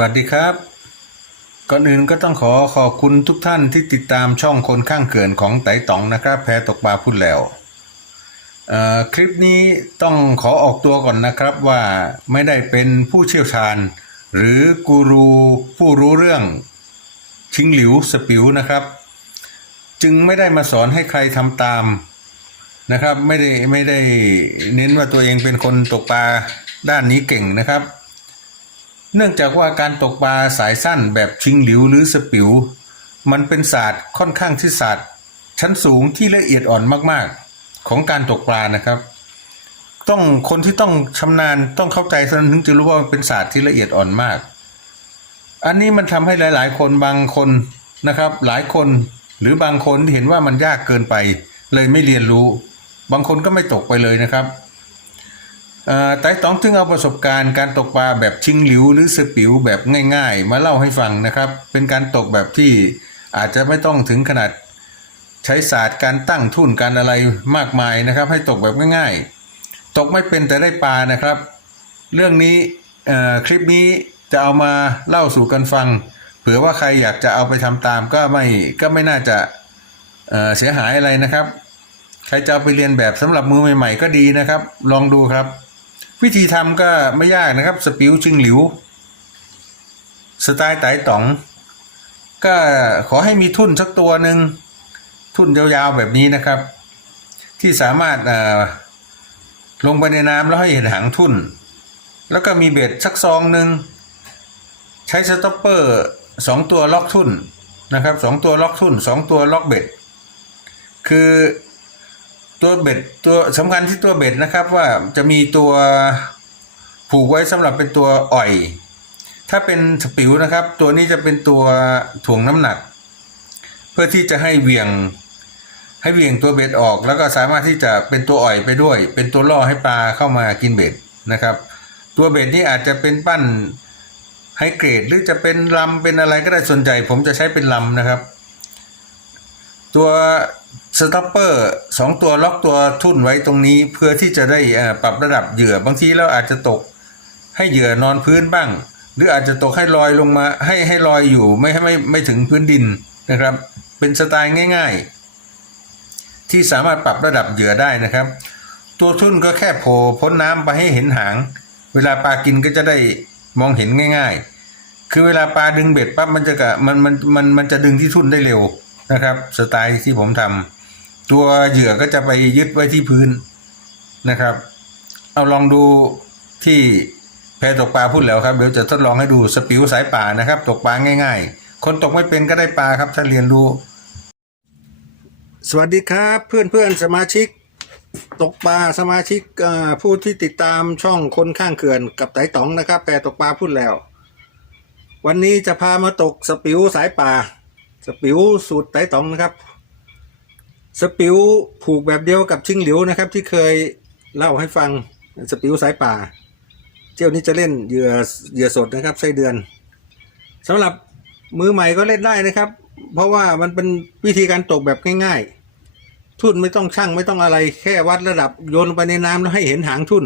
วัสดีครับ ก่อนอื่นก็ต้องขอขอบคุณทุกท่านที่ติดตามช่องคนข้างเขื่อนของไต่ต๋องนะครับ แพตกปลาพูดแล้วคลิปนี้ต้องขอออกตัวก่อนนะครับว่าไม่ได้เป็นผู้เชี่ยวชาญ หรือกูรูผู้รู้เรื่อง ชิงหลิวสปิวนะครับ จึงไม่ได้มาสอนให้ใครทำตามนะครับ ไม่ได้ไม่ได้เน้นว่าตัวเองเป็นคนตกปลาด้านนี้เก่งนะครับ เนื่องจากว่าการตกปลาสายสั้นแบบชิงหลิวหรือสปิว มันเป็นศาสตร์ค่อนข้างที่ศาสตร์ ชั้นสูงที่ละเอียดอ่อนมากๆ ของการตกปลานะครับ ต้องคนที่ต้องชำนาญต้องเข้าใจเท่านั้นถึงจะรู้ว่ามันเป็นศาสตร์ที่ละเอียดอ่อนมาก อันนี้มันทำให้หลาย ๆ คนบางคนนะครับ หลายคนหรือบางคนเห็นว่ามันยากเกินไป เลยไม่เรียนรู้ บางคนก็ไม่ตกไปเลยนะครับ ไต่ตองถึงเอาประสบการณ์การตกปลาแบบชิงหลิวหรือสปิวแบบง่าย ๆ มาเล่าให้ฟังนะครับ เป็นการตกแบบที่อาจจะไม่ต้องถึงขนาดใช้ศาสตร์การตั้งทุนการอะไรมากมายนะครับ ให้ตกแบบง่าย ๆ ตกไม่เป็นแต่ได้ปลานะครับ เรื่องนี้คลิปนี้จะเอามาเล่าสู่กันฟัง เผื่อว่าใครอยากจะเอาไปทำตามก็ไม่ก็ไม่น่าจะเเสียหายอะไรนะครับ ใครจะเอาไปเรียนแบบสำหรับมือใหม่ ๆ ก็ดีนะครับ ลองดูครับ วิธีทำก็ไม่ยากนะครับสปิวชิงหลิว สไตล์ไต่ต๋อง ก็ขอให้มีทุ่นสักตัวหนึ่งทุ่นยาวๆแบบนี้นะครับ ที่สามารถลงไปในน้ำแล้วให้เห็นหางทุ่น แล้วก็มีเบ็ดสักซองหนึ่งใช้สต็อปเปอร์สองตัวล็อกทุ่นนะครับสองตัวล็อกทุ่นสองตัวล็อกเบ็ด คือ ตัวเบ็ดตัวสำคัญที่ตัวเบ็ดนะครับว่าจะมีตัวผูกไว้สำหรับเป็นตัวอ่อย ถ้าเป็นสปิวนะครับ ตัวนี้จะเป็นตัวถ่วงน้ำหนัก เพื่อที่จะให้เหวี่ยงให้เหวี่ยงตัวเบ็ดออก แล้วก็สามารถที่จะเป็นตัวอ่อยไปด้วย เป็นตัวล่อให้ปลาเข้ามากินเบ็ดนะครับ ตัวเบ็ดนี่อาจจะเป็นปั้นไฮเกรดหรือจะเป็นลำเป็นอะไรก็ได้ส่วนใหญ่ผมจะใช้เป็นลำนะครับ ตัวสต็อปเปอร์สองตัวล็อกตัวทุ่นไว้ตรงนี้เพื่อที่จะได้ปรับระดับเหยื่อบางทีเราอาจจะตกให้เหยื่อนอนพื้นบ้าง หรืออาจจะตกให้ลอยลงมาให้ให้ลอยอยู่ไม่ให้ไม่ไม่ถึงพื้นดินนะครับ เป็นสไตล์ง่าย ๆ ที่สามารถปรับระดับเหยื่อได้นะครับ ตัวทุ่นก็แค่โผล่พ้นน้ำไปให้เห็นหาง เวลาปลากินก็จะได้มองเห็นง่าย ๆ คือเวลาปลาดึงเบ็ดปั๊บมันจะกะมันมันมันมันจะดึงที่ทุ่นได้เร็ว นะครับสไตล์ที่ผมทำตัวเหยื่อก็จะไปยึดไว้ที่พื้นนะครับ เอาลองดูที่แพตกปลาพูดแล้วครับเดี๋ยวจะทดลองให้ดูสปิวสายป่านะครับ ตกปลาง่ายๆ คนตกไม่เป็นก็ได้ปลาครับ ถ้าเรียนรู้ สวัสดีครับ เพื่อนเพื่อนๆสมาชิก ตกปลาสมาชิกผู้ที่ติดตามช่องคนข้างเขื่อนกับไต่ต๋องนะครับแปรตกปลาพูดแล้ว วันนี้จะพามาตกสปิวสายป่า สปิวสูตรไต่ต๋องนะครับ สปิวผูกแบบเดียวกับชิงหลิวนะครับ ที่เคยเล่าให้ฟังสปิวสายป่า เที่ยวนี้จะเล่นเหยื่อเหยื่อสดนะครับไส้เดือนสำหรับมือใหม่ก็เล่นได้นะครับ เพราะว่ามันเป็นวิธีการตกแบบง่ายๆ ทุ่นไม่ต้องชั่งไม่ต้องอะไรแค่วัดระดับโยนไปในน้ำแล้วให้เห็นหางทุ่น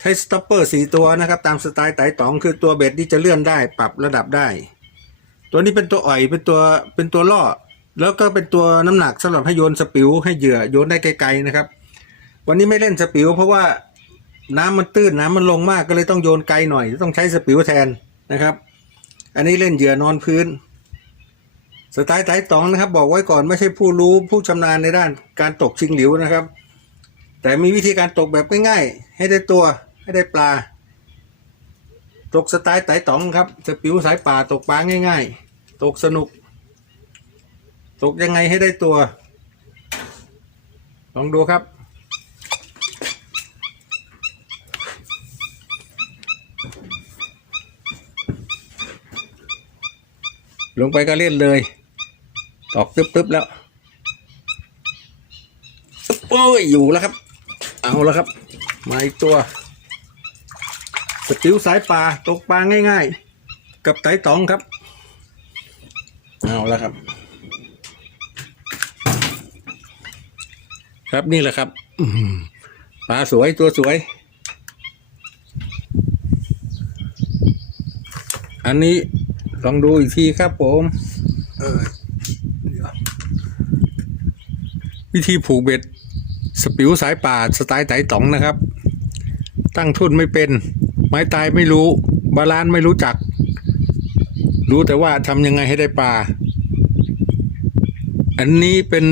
ใช้สต็อปเปอร์สี่ตัวนะครับ ตามสไตล์ไต่ตองคือตัวเบ็ดที่จะเลื่อนได้ปรับระดับได้ ตัวนี้เป็นตัวอ่อยเป็นตัวเป็นตัวล่อ แล้วก็เป็นตัวน้ำหนักสำหรับให้โยนสปิวให้เหยื่อโยนได้ไกลๆนะครับ วันนี้ไม่เล่นสปิวเพราะว่าน้ำมันตื้นน้ำมันลงมากก็เลยต้องโยนไกลหน่อย ต้องใช้สปิวแทนนะครับ อันนี้เล่นเหยื่อนอนพื้น สไตล์ไต่ตองนะครับ บอกไว้ก่อนไม่ใช่ผู้รู้ผู้ชำนาญในด้านการตกชิงหลิวนะครับ แต่มีวิธีการตกแบบง่ายๆให้ได้ตัวให้ได้ปลา ตกสไตล์ไต่ตองครับสปิวสายป่าตกปลาง่าย ๆ ตกสนุก ตกยังไงให้ได้ตัว ลองดูครับ ลงไปก็เล่นเลย ตอกตึ๊บๆแล้วโอ้ยอยู่แล้วครับ เอาแล้วครับ มาอีกตัวสติวสายปลาตกปลาง่าย ๆ กับไตตองครับ เอาแล้วครับ ครับนี่แหละครับปลาสวยตัวสวย อันนี้ลองดูอีกทีครับผมออวิธีผูกเบ็ด สปิวสายป่าสไตล์ไต่ต๋องนะครับ ตั้งทุนไม่เป็น ไม้ตายไม่รู้ บาลานไม่รู้จัก รู้แต่ว่าทำยังไงให้ได้ปลา อันนี้เป็น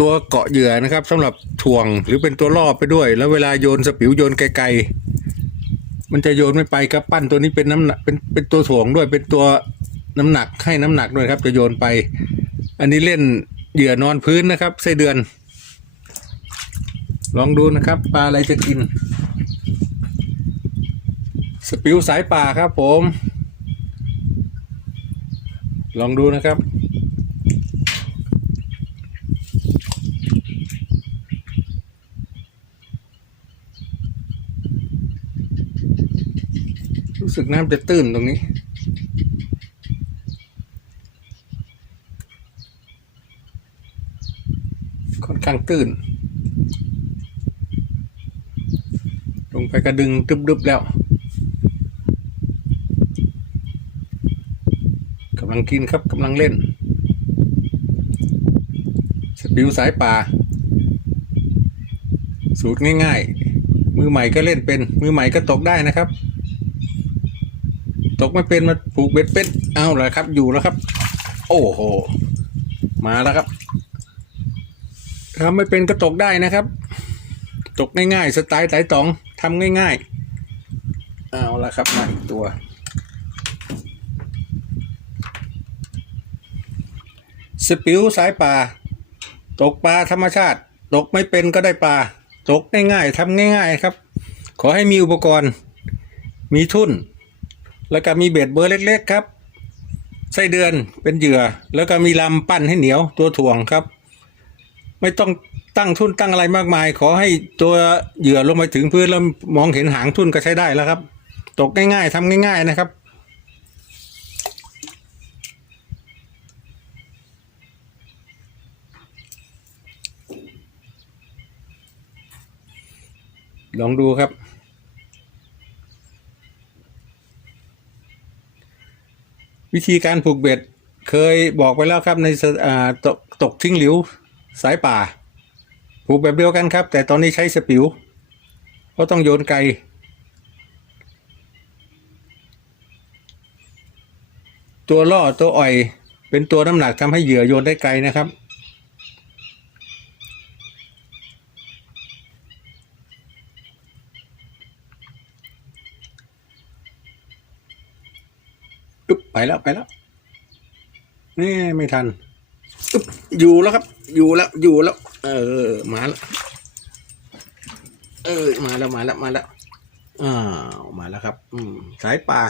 ตัวเกาะเหยื่อนะครับสำหรับถ่วงหรือเป็นตัวล่อไปด้วย แล้วเวลาโยนสปิวโยนไกลๆมันจะโยนไม่ไปครับปั้นตัวนี้เป็นน้ำหนักเป็นเป็นตัวถ่วงด้วยเป็นตัวน้ำหนักให้น้ำหนักด้วยครับ จะโยนไป อันนี้เล่นเหยื่อนอนพื้นนะครับไส้เดือน ลองดูนะครับ ปลาอะไรจะกิน สปิวสายป่าครับผม ลองดูนะครับ รู้สึกน้ำจะตื้นตรงนี้ ค่อนข้างตื้น ลงไปกระดึงดึบๆแล้วกำลังกินครับกำลังเล่น สปิวสายป่า สูตรง่ายๆ มือใหม่ก็เล่นเป็น มือใหม่ก็ตกได้นะครับ ตกไม่เป็นมาผูกเบ็ดเป็นเอาละครับ อยู่แล้วครับ โอ้โห มาแล้วครับทำไม่เป็นก็ตกได้นะครับ ตกง่ายๆสไตล์ไต่ตองทำง่ายๆ เอาละครับมาอีกตัว สปิวสายป่าตกปลาธรรมชาติ ตกไม่เป็นก็ได้ปลาตกง่ายๆทำง่ายๆครับ ขอให้มีอุปกรณ์ มีทุ่น แล้วก็มีเบ็ดเบอร์เล็ก ๆ ครับไส้เดือนเป็นเหยื่อ แล้วก็มีลำปั้นให้เหนียวตัวถ่วงครับ ไม่ต้องตั้งทุ่นตั้งอะไรมากมาย ขอให้ตัวเหยื่อลงไปถึงพื้นแล้วมองเห็นหางทุ่นก็ใช้ได้แล้วครับ ตกง่ายๆทำง่าย ๆนะครับลองดูครับ วิธีการผูกเบ็ดเคยบอกไปแล้วครับในสอ่าตกตกทิ้งหลิวสายป่า ผูกแบบเดียวกันครับ แต่ตอนนี้ใช้สปิวเพราะต้องโยนไกล ตัวล่อตัวอ่อย เป็นตัวน้ำหนักทำให้เหยื่อโยนได้ไกลนะครับ บไปแล้วไปแล้วนี่ไม่ทันอึ๊บอยู่แล้วครับ อยู่แล้วอยู่แล้ว เออมาแล้วเออมาแล้วมาแล้วมาแล้วอ้าวมาแล้วครับ อืมสายป่า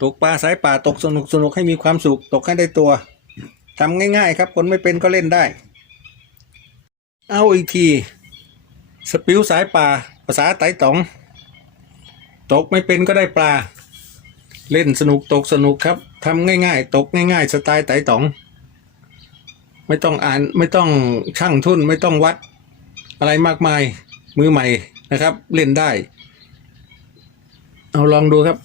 ตกปลาสายป่าตกสนุกสนุกให้มีความสุขตกให้ได้ตัวทำง่ายๆ ครับคนไม่เป็นก็เล่นได้ เอาอีกที สปิวสายป่า ภาษาไต้ต๋อง ตกไม่เป็นก็ได้ปลา เล่นสนุกตกสนุกครับทำง่ายๆ ตกง่ายๆ สไตล์ไต่ต๋อง ไม่ต้องอ่านไม่ต้องช่างทุนไม่ต้องวัด อะไรมากมายมือใหม่นะครับ เล่นได้ เอาลองดูครับ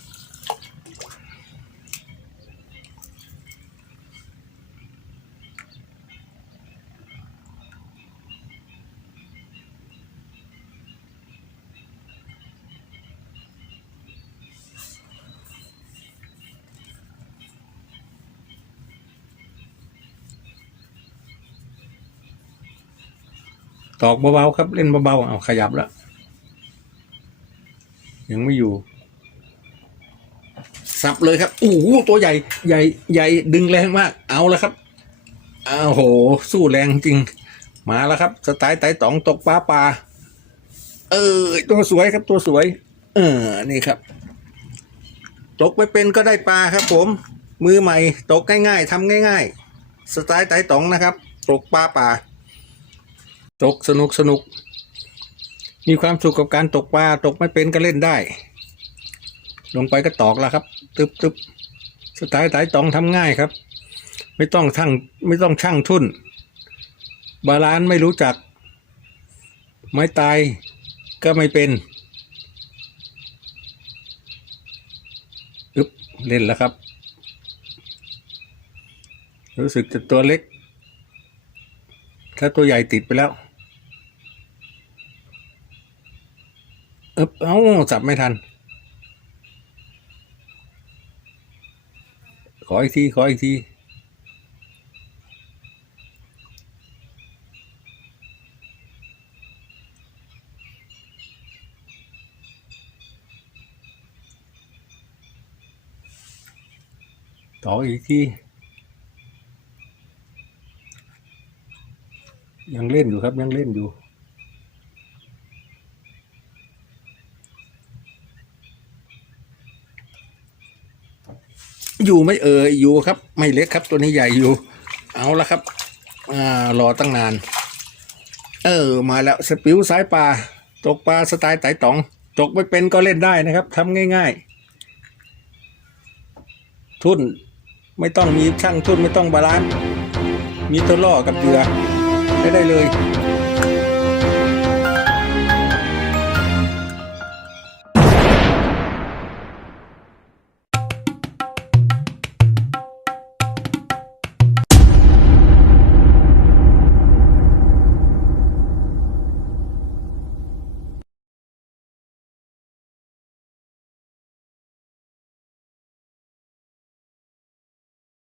ตอกเบาๆครับ เล่นเบาๆเอาขยับแล้ว ยังไม่อยู่ สับเลยครับโอ้โหตัวใหญ่ใหญ่ใหญ่ดึงแรงมาก เอาแล้วครับอ้าวโห สู้แรงจริง มาแล้วครับ สไตล์ไต่ตองตกปลาปลาเออ ตัวสวยครับตัวสวย เออ นี่ครับ ตกไปเป็นก็ได้ปลาครับ ผม มือใหม่ ตกง่ายๆทำง่าย ๆ สไตล์ไต่ตองนะครับ ตกปลาป่า ตกสนุกสนุก มีความสุขกับการตกปลาตกไม่เป็นก็เล่นได้ ลงไปก็ตอกแล้วครับ ตึบตึบสไตล์ไต่ตองทำง่ายครับ ไม่ต้องทั้งไม่ต้องช่างทุ่น บาลานไม่รู้จัก ไม้ตายก็ไม่เป็นอึบเล่นแล้วครับ รู้สึกจะตัวเล็ก ถ้าตัวใหญ่ติดไปแล้ว เอบเอ้าจับไม่ทัน ขออีกที ขออีกทีต่ออีกทียังเล่นอยู่ครับ ยังเล่นอยู่ อยู่ไม่เอ่ยอยู่ครับ ไม่เล็กครับ ตัวนี้ใหญ่อยู่ เอาละครับ อ่ารอตั้งนาน เออ มาแล้วสปิวสายปลาตกปลาสไตล์ไต่ตอง ตกไม่เป็นก็เล่นได้นะครับทำง่าย ๆ ทุ่นไม่ต้องมีช่างทุ่นไม่ต้องบาลานซ์มีตัวล่อกับเหยื่อได้ได้เลย